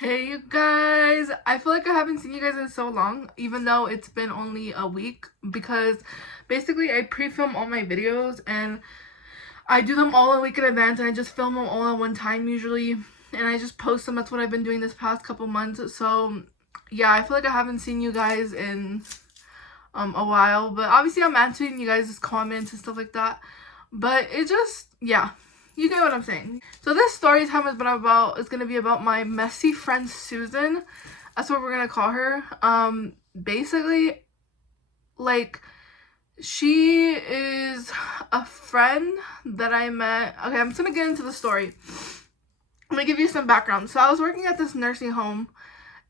Hey you guys, I feel like I haven't seen you guys in so long, even though it's been only a week, because basically I pre-film all my videos and I do them all a week in advance and I just film them all at one time usually, and I just post them. That's what I've been doing this past couple months. So yeah, I feel like I haven't seen you guys in a while, but obviously I'm answering you guys' comments and stuff like that. But it just, yeah, you get what I'm saying. So this story time is gonna be about my messy friend Susan. That's what we're gonna call her. Basically, like, she is a friend that I met. Okay, I'm just gonna get into the story. I'm gonna give you some background. So I was working at this nursing home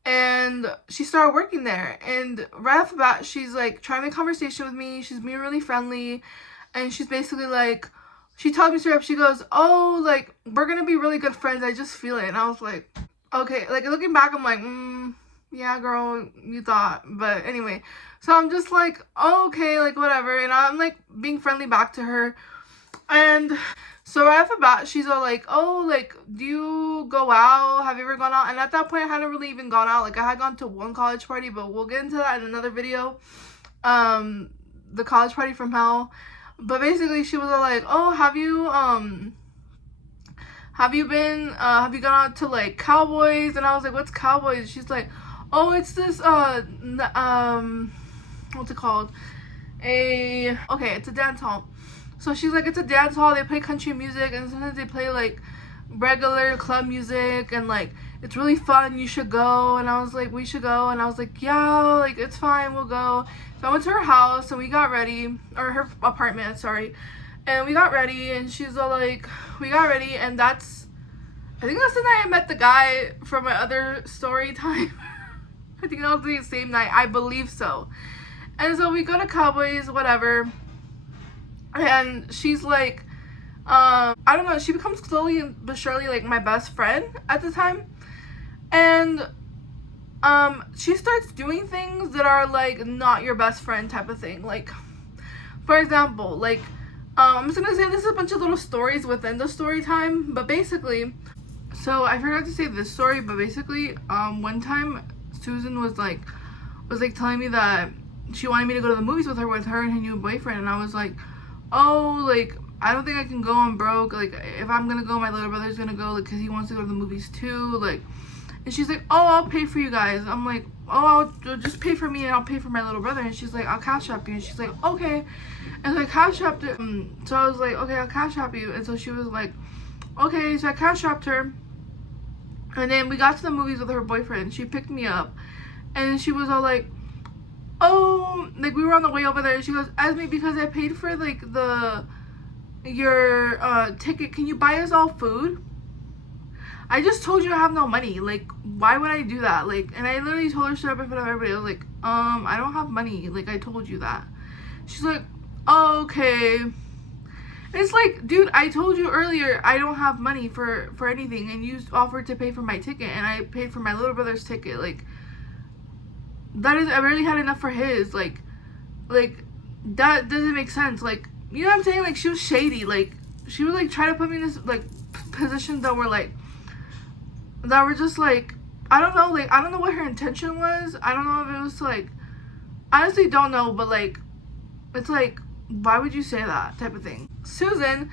and she started working there, and right off the bat she's like trying to make conversation with me. She's being really friendly, and she's basically like, she told me straight up, she goes, oh, like, we're gonna be really good friends, I just feel it. And I was like, okay, like, looking back I'm like, yeah girl, you thought. But anyway, so I'm just like, oh, okay, like, whatever, and I'm like being friendly back to her. And so right off the bat, she's all like, oh, like, do you go out? Have you ever gone out? And at that point, I hadn't really even gone out. Like, I had gone to one college party, but we'll get into that in another video. The college party from hell. But basically, she was all like, oh, have you gone out to, like, Cowboys? And I was like, what's Cowboys? She's like, oh, it's this, what's it called? Okay, it's a dance hall. So she's like, it's a dance hall, they play country music, and sometimes they play, like, regular club music, and, like, it's really fun, you should go. And I was like, we should go. And I was like, yeah, like, it's fine, we'll go. So I went to her house, and we got ready, or her apartment, sorry. And we got ready, and she's all like, we got ready, and I think that's the night I met the guy from my other story time. I think that was the same night, I believe so. And so we go to Cowboys, whatever. And she's like, I don't know, she becomes slowly but surely like my best friend at the time. And she starts doing things that are like not your best friend type of thing. Like, for example, like, I'm just gonna say this is a bunch of little stories within the story time, but basically, so I forgot to say this story, but basically, one time Susan was like telling me that she wanted me to go to the movies with her and her new boyfriend. And I was like, oh, like, I don't think I can go, I'm broke. Like, if I'm gonna go, my little brother's gonna go, like, because he wants to go to the movies too. Like, and she's like, oh, I'll pay for you guys. I'm like, oh, I'll just pay for me and I'll pay for my little brother. And she's like, I'll cash app you. And she's like, okay. And so I cash apped it. So I was like, okay, I'll cash app you. And so she was like, okay. So I cash apped her. And then we got to the movies with her boyfriend. She picked me up. And she was all like, oh, like, we were on the way over there. She goes, Esme, because I paid for, like, your ticket, can you buy us all food? I just told you I have no money. Like, why would I do that? Like, and I literally told her straight up in front of everybody. I was like, I don't have money. Like, I told you that. She's like, oh, okay. And it's like, dude, I told you earlier I don't have money for anything, and you offered to pay for my ticket, and I paid for my little brother's ticket. Like, that is, I barely had enough for his. Like, that doesn't make sense. Like, you know what I'm saying? Like, she was shady. Like, she would, like, try to put me in this, like, positions that were, like, that were just, like, I don't know. Like, I don't know what her intention was. I don't know if it was, like, honestly don't know, but, like, it's, like, why would you say that type of thing? Susan,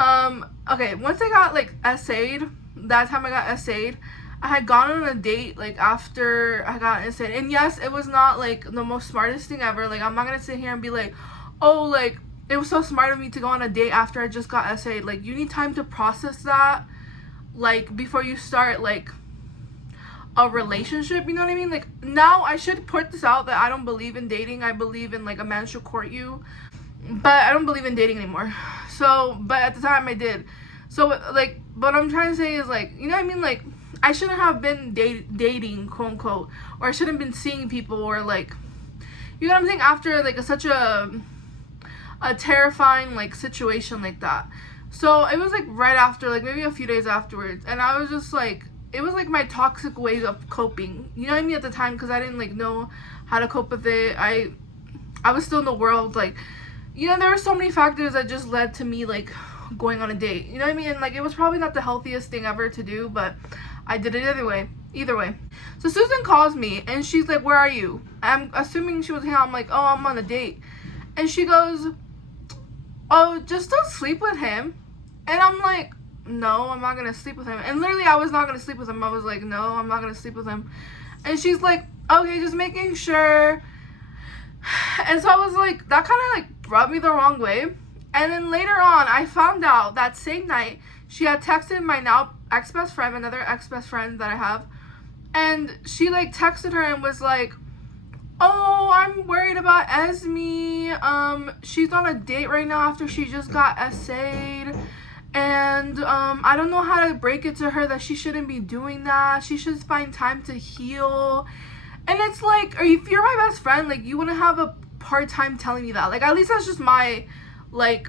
okay, once I got, like, essayed, that time I got essayed, I had gone on a date, like, after I got essayed. And yes, it was not, like, the most smartest thing ever. Like, I'm not gonna sit here and be like, oh, like, it was so smart of me to go on a date after I just got essayed. Like, you need time to process that, like, before you start, like, a relationship, you know what I mean? Like, now I should put this out that I don't believe in dating. I believe in, like, a man should court you, but I don't believe in dating anymore. So, but at the time I did. So, like, what I'm trying to say is, like, you know what I mean? Like, I shouldn't have been dating, quote unquote, or I shouldn't have been seeing people, or, like, you know what I'm saying, after, like, such a terrifying, like, situation like that. So it was, like, right after, like, maybe a few days afterwards, and I was just, like, it was, like, my toxic way of coping, you know what I mean, at the time, because I didn't, like, know how to cope with it. I was still in the world, like, you know, there were so many factors that just led to me, like, going on a date, you know what I mean? And, like, it was probably not the healthiest thing ever to do, but I did it anyway. Either way. So Susan calls me and she's like, where are you? I'm assuming she was hanging out. I'm like, oh, I'm on a date. And she goes, oh, just don't sleep with him. And I'm like, no, I'm not going to sleep with him. And literally I was not going to sleep with him. I was like, no, I'm not going to sleep with him. And she's like, okay, just making sure. And so I was like, that kind of like rubbed me the wrong way. And then later on, I found out that same night, she had texted my now ex-best friend, another ex-best friend that I have. And she like texted her and was like, oh, I'm worried about Esme. She's on a date right now after she just got essayed. And I don't know how to break it to her that she shouldn't be doing that. She should find time to heal. And it's like, or if you're my best friend, like, you wouldn't have a hard time telling me that. Like, at least that's just my, like,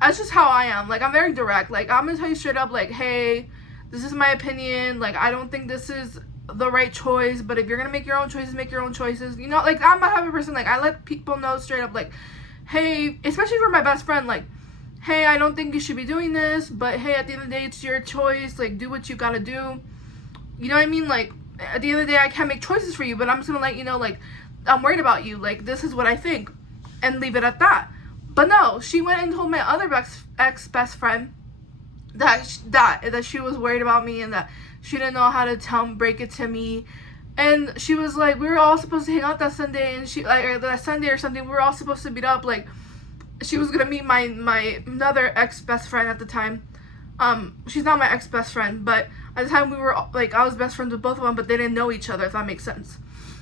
that's just how I am. Like, I'm very direct. Like, I'm gonna tell you straight up, like, hey, this is my opinion. Like, I don't think this is the right choice. But if you're gonna make your own choices, make your own choices. You know, like, I'm a type of person, like, I let people know straight up, like, hey, especially for my best friend, like, hey, I don't think you should be doing this. But, hey, at the end of the day, it's your choice. Like, do what you gotta do. You know what I mean? Like, at the end of the day, I can't make choices for you, but I'm just gonna let you know, like, I'm worried about you, like, this is what I think, and leave it at that. But no, she went and told my other ex-best friend that she was worried about me and that she didn't know how to break it to me. And she was like, we were all supposed to hang out that Sunday, and she, like, or that Sunday or something, we were all supposed to meet up, like, she was gonna meet my another ex-best friend at the time. She's not my ex-best friend, but at the time we were, like, I was best friends with both of them, but they didn't know each other, if that makes sense.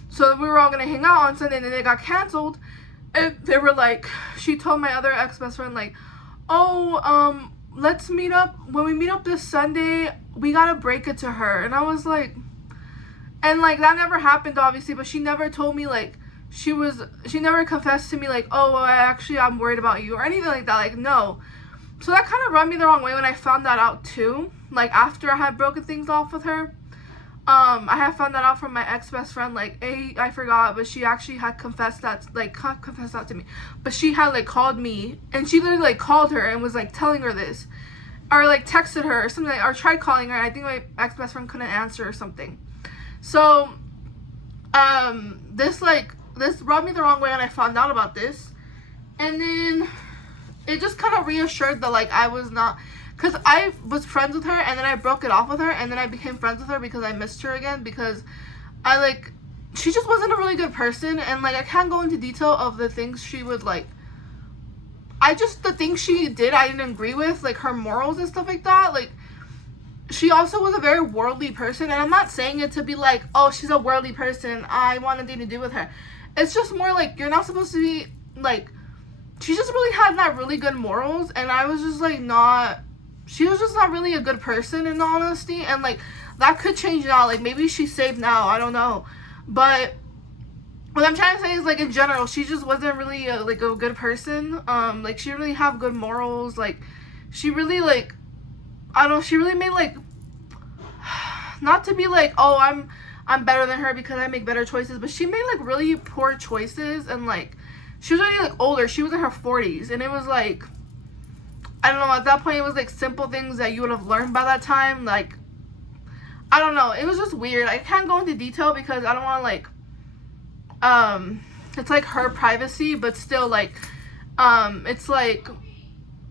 So we were all gonna hang out on Sunday, and then it got canceled, and they were like, she told my other ex-best friend, like, oh, let's meet up, when we meet up this Sunday, we gotta break it to her. And I was like, and, like, that never happened, obviously, but she never told me, like, she never confessed to me, like, oh, I'm worried about you, or anything like that, like, no. So that kind of rubbed me the wrong way when I found that out too. Like, after I had broken things off with her. I had found that out from my ex-best friend, like, hey, I forgot, but she actually had confessed that, like, not confessed that to me, but she had, like, called me, and she literally, like, called her and was, like, telling her this, or, like, texted her or something, like, or tried calling her, and I think my ex-best friend couldn't answer or something. So, this rubbed me the wrong way when I found out about this, and then it just kind of reassured that, like, I was not, because I was friends with her, and then I broke it off with her, and then I became friends with her because I missed her again, because she just wasn't a really good person, and, like, I can't go into detail of the things she would, like, the things she did, I didn't agree with, like, her morals and stuff like that. Like, she also was a very worldly person, and I'm not saying it to be like, oh, she's a worldly person, I want nothing to do with her. It's just more like, you're not supposed to be, like, she just really had not really good morals, and I was just, like, she was just not really a good person, in all honesty, and, like, that could change now. Like, maybe she's saved now, I don't know, but what I'm trying to say is, like, in general, she just wasn't really, a good person. Like, she didn't really have good morals. Like, she really, like, I don't know, she really made, like, not to be, like, oh, I'm better than her because I make better choices, but she made, like, really poor choices, and, like, she was already, like, older. She was in her 40s, and it was, like, I don't know, at that point, it was, like, simple things that you would have learned by that time. Like, I don't know. It was just weird. I can't go into detail because I don't want to, like, it's, like, her privacy, but still, like, it's, like,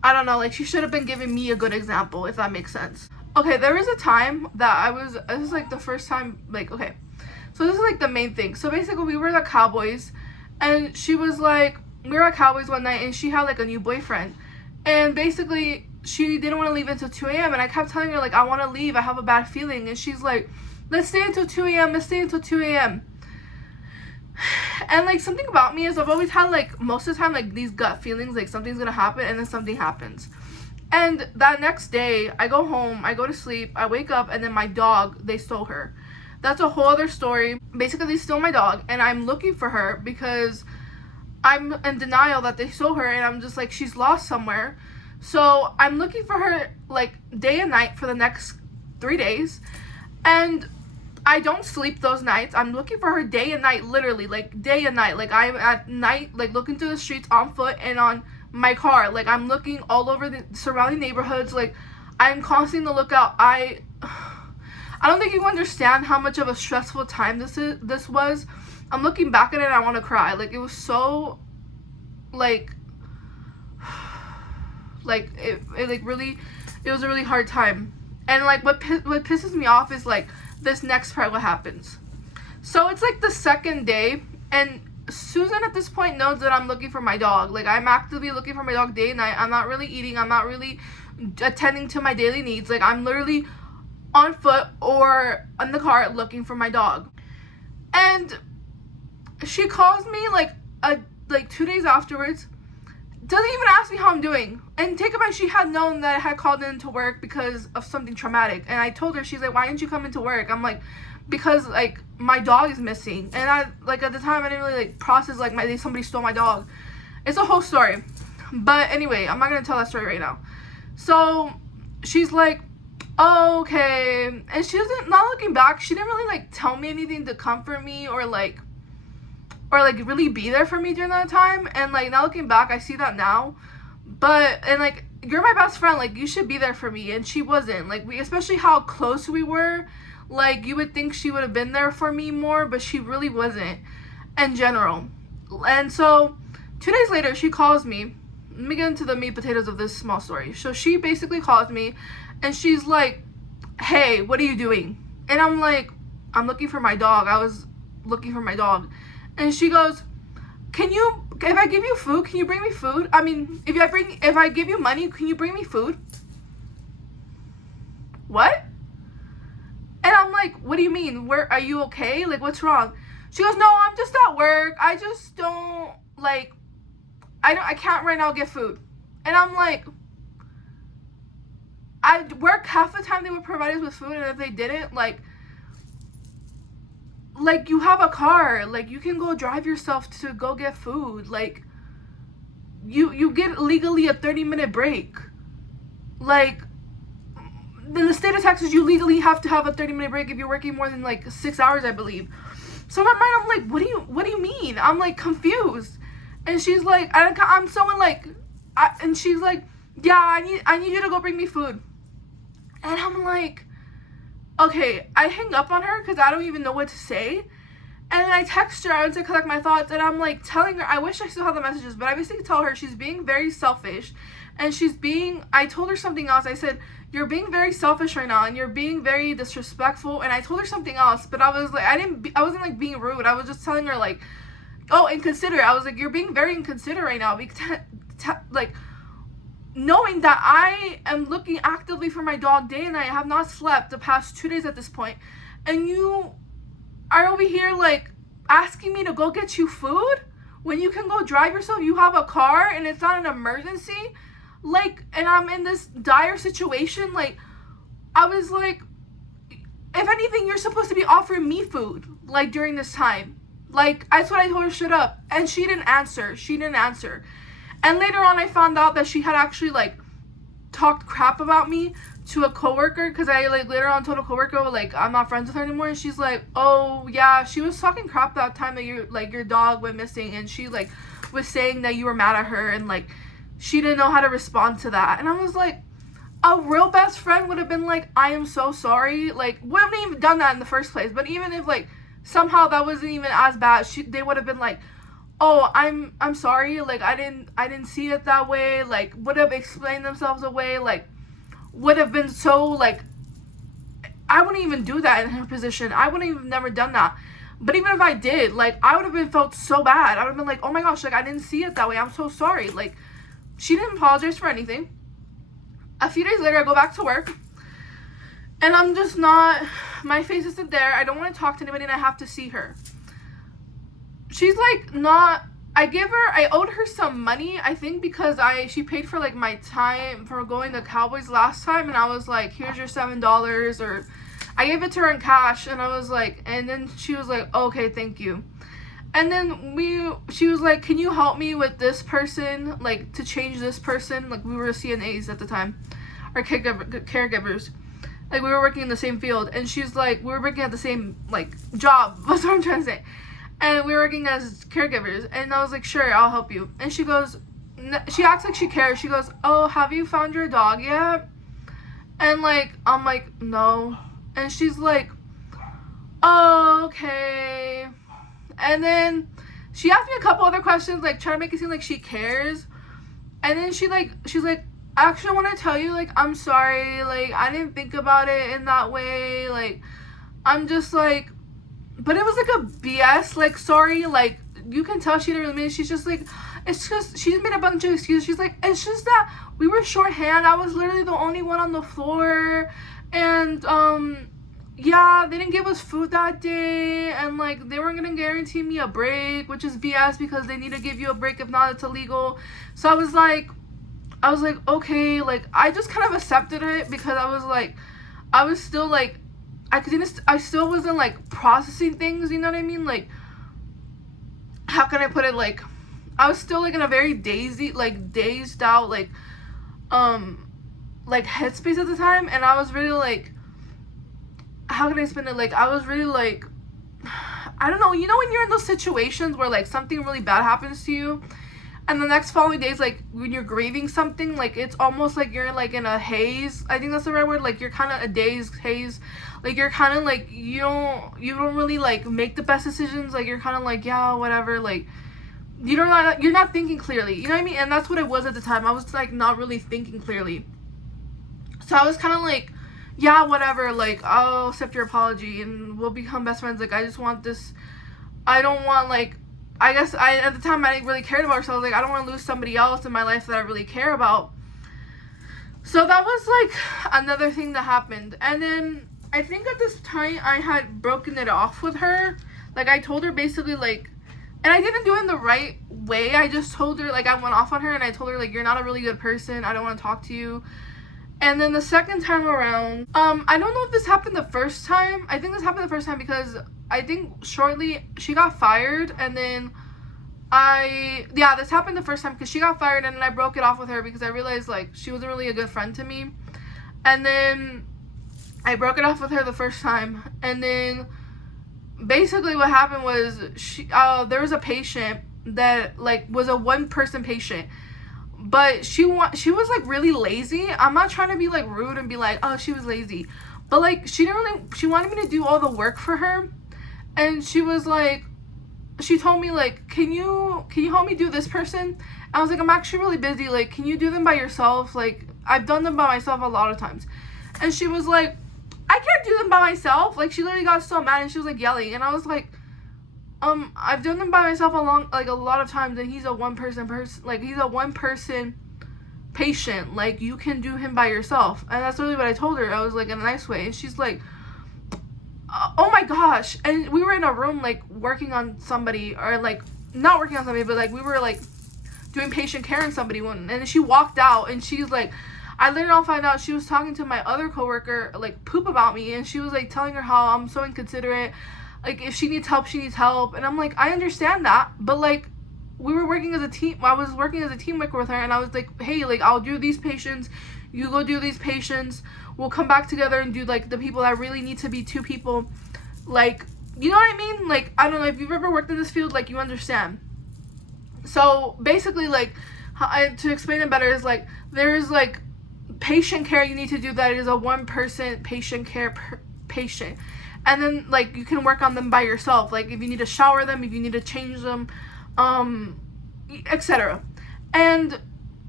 I don't know, like, she should have been giving me a good example, if that makes sense. Okay, there was a time that this is, like, the first time, like, okay, so this is, like, the main thing. So, basically, we were the Cowboys, and she was, like, we were at Cowboys one night, and she had, like, a new boyfriend. And basically, she didn't want to leave until 2 a.m. And I kept telling her, like, I want to leave. I have a bad feeling. And she's like, let's stay until 2 a.m. Let's stay until 2 a.m. And, like, something about me is I've always had, like, most of the time, like, these gut feelings, like, something's going to happen. And then something happens. And that next day, I go home. I go to sleep. I wake up. And then my dog, they stole her. That's a whole other story. Basically, they stole my dog. And I'm looking for her because I'm in denial that they stole her, and I'm just like, she's lost somewhere. So I'm looking for her, like, day and night for the next 3 days, and I don't sleep those nights. I'm looking for her day and night, literally, like, day and night. Like, I'm at night, like, looking through the streets on foot and on my car. Like, I'm looking all over the surrounding neighborhoods. Like, I'm constantly on the lookout. I don't think you understand how much of a stressful time this was. I'm looking back at it and I want to cry. Like, it was so, like it like really, it was a really hard time. And like what pisses me off is like this next part, what happens. So it's like the second day, and Susan at this point knows that I'm looking for my dog. Like, I'm actively looking for my dog day and night. I'm not really eating. I'm not really attending to my daily needs. Like, I'm literally on foot or in the car looking for my dog. And she calls me like 2 days afterwards. Doesn't even ask me how I'm doing. And take it back, she had known that I had called into work because of something traumatic. And I told her, she's like, why didn't you come into work? I'm like, because like my dog is missing. And I like at the time I didn't really like process like somebody stole my dog. It's a whole story. But anyway, I'm not gonna tell that story right now. So she's like, oh, okay. And she doesn't, not looking back, she didn't really like tell me anything to comfort me or like really be there for me during that time. And like now looking back, I see that now. But and like, you're my best friend, like you should be there for me. And she wasn't. Like, we, especially how close we were, like you would think she would have been there for me more, but she really wasn't in general. And so 2 days later she calls me. Let me get into the meat and potatoes of this small story. So she basically calls me and she's like, hey, what are you doing? And I'm like, I'm looking for my dog. I was looking for my dog. And she goes, if I give you food, can you bring me food? I mean, if I give you money, can you bring me food? What? And I'm like, what do you mean? Where are you okay? Like, what's wrong? She goes, no, I'm just at work. I just don't like, I can't right now get food. And I'm like, I work half the time they would provide us with food, and if they didn't, like you have a car, like you can go drive yourself to go get food. Like you get legally a 30-minute break. Like in the state of Texas, you legally have to have a 30-minute break if you're working more than like 6 hours, I believe. So in my mind, I'm like, what do you mean? I'm like confused. And she's like, I'm someone like, and she's like, yeah, I need you to go bring me food. And I'm like, okay. I hang up on her because I don't even know what to say. And then I text her, I went to collect my thoughts, and I'm like telling her, I wish I still had the messages, but I basically tell her she's being very selfish. And I told her something else. I said, you're being very selfish right now, and you're being very disrespectful. And I told her something else, but I was like, I wasn't like being rude. I was just telling her like, oh, inconsiderate. I was like, you're being very inconsiderate right now, because like, knowing that I am looking actively for my dog day and night. I have not slept the past 2 days at this point, and you are over here like asking me to go get you food when you can go drive yourself. You have a car and it's not an emergency, like, and I'm in this dire situation. Like, I was like, if anything, you're supposed to be offering me food like during this time. Like, that's what I told her straight up, and she didn't answer. And later on, I found out that she had actually, like, talked crap about me to a coworker, because I, like, later on told a coworker, like, I'm not friends with her anymore, and she's like, oh, yeah, she was talking crap that time that your dog went missing, and she, like, was saying that you were mad at her, and, like, she didn't know how to respond to that. And I was like, a real best friend would have been like, I am so sorry, like, wouldn't have even done that in the first place. But even if, like, somehow that wasn't even as bad, they would have been like, oh, I'm sorry, like, I didn't see it that way, like, would have explained themselves away, like, would have been so, like, I wouldn't even do that in her position. I wouldn't have never done that. But even if I did, like, I would have been felt so bad. I would have been like, oh my gosh, like, I didn't see it that way, I'm so sorry. Like, she didn't apologize for anything. A few days later, I go back to work, and I'm just not, my face isn't there. I don't want to talk to anybody, and I have to see her. She's like, not, I owed her some money, I think, because she paid for, like, my time for going to Cowboys last time, and I was like, here's your $7, or I gave it to her in cash, and I was like, and then she was like, okay, thank you. And then she was like, can you help me with this person, like, to change this person? Like, we were CNAs at the time, or caregivers. Like, we were working in the same field, and she's like, we were working at the same, like, job, that's what I'm trying to say. And we were working as caregivers, and I was like, sure, I'll help you. And she goes, she acts like she cares. She goes, oh, have you found your dog yet? And, like, I'm like, no. And she's like, oh, okay. And then she asked me a couple other questions, like trying to make it seem like she cares. And then she's like, actually, I want to tell you, like, I'm sorry, like, I didn't think about it in that way, like, I'm just like, but it was like a BS, like, sorry, like, you can tell she didn't really mean it. She's just like, it's just, she's made a bunch of excuses. She's like, it's just that we were shorthand. I was literally the only one on the floor, and yeah, they didn't give us food that day, and like they weren't gonna guarantee me a break, which is BS because they need to give you a break, if not it's illegal. So I was like okay, like I just kind of accepted it because I was still like I still wasn't like processing things, you know what I mean? Like, how can I put it? Like, I was still like in a very dazed out like headspace at the time, and I was really like, how can I explain it? Like, I was really like, I don't know, you know when you're in those situations where like something really bad happens to you, and the next following days, like when you're grieving something, like it's almost like you're like in a haze. I think that's the right word. Like you're kind of a dazed haze. Like you're kind of like you don't really like make the best decisions. Like you're kind of like, yeah, whatever. Like you're not thinking clearly. You know what I mean? And that's what it was at the time. I was like not really thinking clearly. So I was kind of like, yeah, whatever. Like I'll accept your apology and we'll become best friends. Like I just want this. I don't want like. I guess at the time I didn't really care about her, so I was like, I don't want to lose somebody else in my life that I really care about. So that was like another thing that happened. And then I think at this time I had broken it off with her. Like I told her basically like, and I didn't do it in the right way. I just told her like, I went off on her and I told her like, you're not a really good person. I don't want to talk to you. And then the second time around, I don't know if this happened the first time. I think this happened the first time because I think shortly she got fired, and then this happened the first time because she got fired, and then I broke it off with her because I realized like she wasn't really a good friend to me. And then I broke it off with her the first time, and then basically what happened was there was a patient that like was a one-person patient, but she was like really lazy. I'm not trying to be like rude and be like, oh, she was lazy, but like she wanted me to do all the work for her. And she was like, she told me like, can you help me do this person? I was like, I'm actually really busy, like can you do them by yourself? Like I've done them by myself a lot of times. And she was like, I can't do them by myself. Like she literally got so mad and she was like yelling, and I was like, I've done them by myself a lot of times, and he's a one person patient, like you can do him by yourself. And that's really what I told her. I was like, in a nice way. And she's like, oh my gosh. And we were in a room like working on somebody, or like not working on somebody, but like we were like doing patient care on somebody and she walked out, and she's like, I later on found out she was talking to my other coworker like poop about me, and she was like telling her how I'm so inconsiderate, like if she needs help, she needs help. And I'm like, I understand that, but like we were working as a team. I was working as a team worker with her, and I was like, hey, like I'll do these patients, you go do these patients, we'll come back together and do like the people that really need to be two people. Like, you know what I mean? Like, I don't know if you've ever worked in this field, like you understand. So basically, like to explain it better is like there's like patient care you need to do that is a one person patient care patient, and then like you can work on them by yourself, like if you need to shower them, if you need to change them, etc. And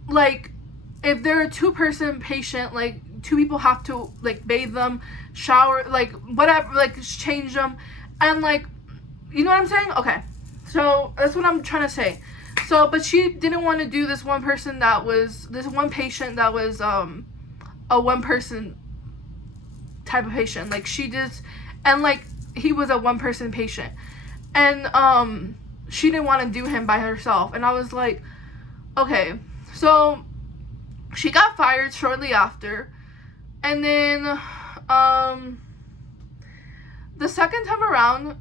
like if they're a two-person patient, like two people have to like bathe them, shower, like whatever, like change them, and like, you know what I'm saying? Okay, so that's what I'm trying to say. So but she didn't want to do this one patient that was a one person type of patient, like she just, and like he was a one person patient, and she didn't want to do him by herself. And I was like, okay. So she got fired shortly after, and then the second time around,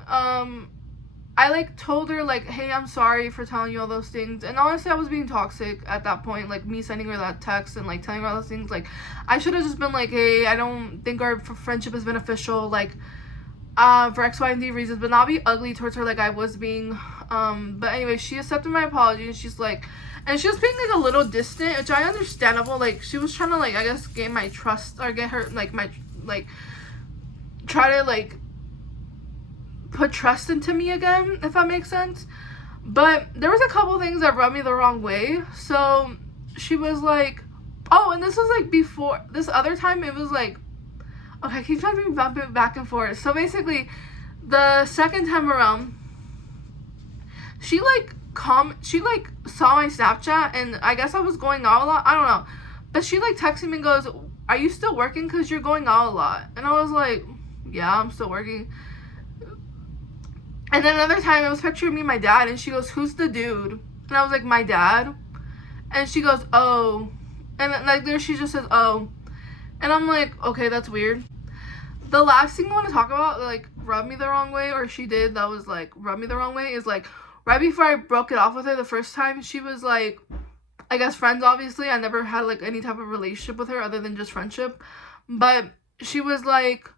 I like told her like, hey, I'm sorry for telling you all those things. And honestly, I was being toxic at that point, like me sending her that text and like telling her all those things. Like I should have just been like, hey, I don't think our friendship is beneficial, like for X, Y, and Z reasons, but not be ugly towards her like I was being. But anyway, she accepted my apology, and she's like, and she was being like a little distant, which I understandable. Like she was trying to like, I guess, gain my trust, or get her like my like try to like put trust into me again, if that makes sense. But there was a couple things that rubbed me the wrong way. So she was like, oh, and this was like before this other time. It was like, okay, I keep trying to bumping back and forth. So basically, the second time around, she like saw my Snapchat, and I guess I was going out a lot. I don't know, but she like texted me and goes, "Are you still working? Cause you're going out a lot." And I was like, "Yeah, I'm still working." And then another time, it was picturing me and my dad, and she goes, "Who's the dude?" And I was like, "My dad." And she goes, "Oh," and then, like there she just says, "Oh," and I'm like, okay, that's weird. The last thing I want to talk about, like, rubbed me the wrong way, or she did, that was, like, rubbed me the wrong way, is, like, right before I broke it off with her the first time, she was, like, I guess friends, obviously. I never had, like, any type of relationship with her other than just friendship. But she was, like,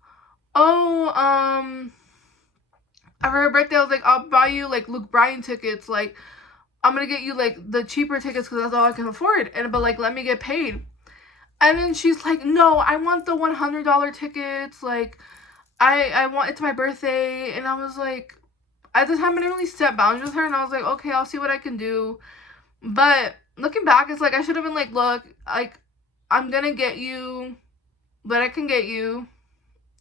oh, for her birthday, I was, like, I'll buy you, like, Luke Bryan tickets, like, I'm gonna get you, like, the cheaper tickets because that's all I can afford, but, like, let me get paid. And then she's like, no, I want the $100 tickets, like, I want, it's my birthday. And I was like, at the time I didn't really set boundaries with her, and I was like, okay, I'll see what I can do. But looking back, it's like I should have been like, look, like, I'm gonna get you but I can get you.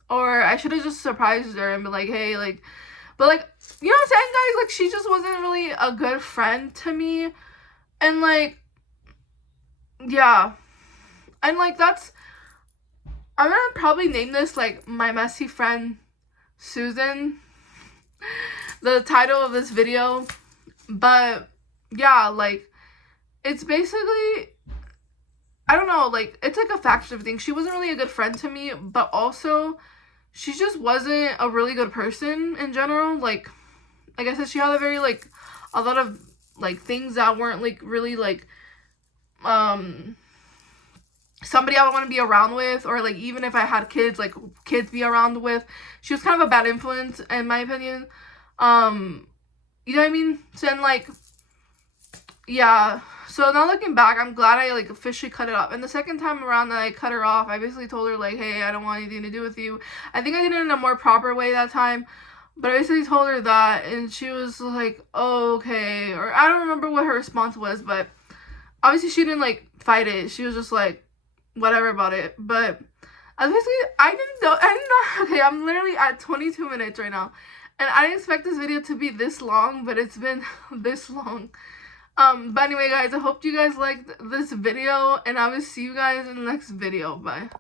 Or I should have just surprised her and been like, hey, like, but like, you know what I'm saying, guys? Like, she just wasn't really a good friend to me. And like, yeah. And like, I'm gonna probably name this like my messy friend Susan, the title of this video. But yeah, like, it's basically, I don't know, like, it's like a faction of things. She wasn't really a good friend to me, but also she just wasn't a really good person in general. Like I said, she had a lot of like things that weren't like really like somebody I would want to be around with, or like even if I had kids, like kids be around with. She was kind of a bad influence in my opinion. You know what I mean? So then like, yeah. So now looking back, I'm glad I like officially cut it off. And the second time around that I cut her off, I basically told her like, hey, I don't want anything to do with you. I think I did it in a more proper way that time. But I basically told her that, and she was like, oh, okay. Or I don't remember what her response was, but obviously she didn't like fight it. She was just like, whatever about it. But I didn't know, okay, I'm literally at 22 minutes right now. And I didn't expect this video to be this long, but it's been this long. But anyway, guys, I hope you guys liked this video, and I will see you guys in the next video. Bye.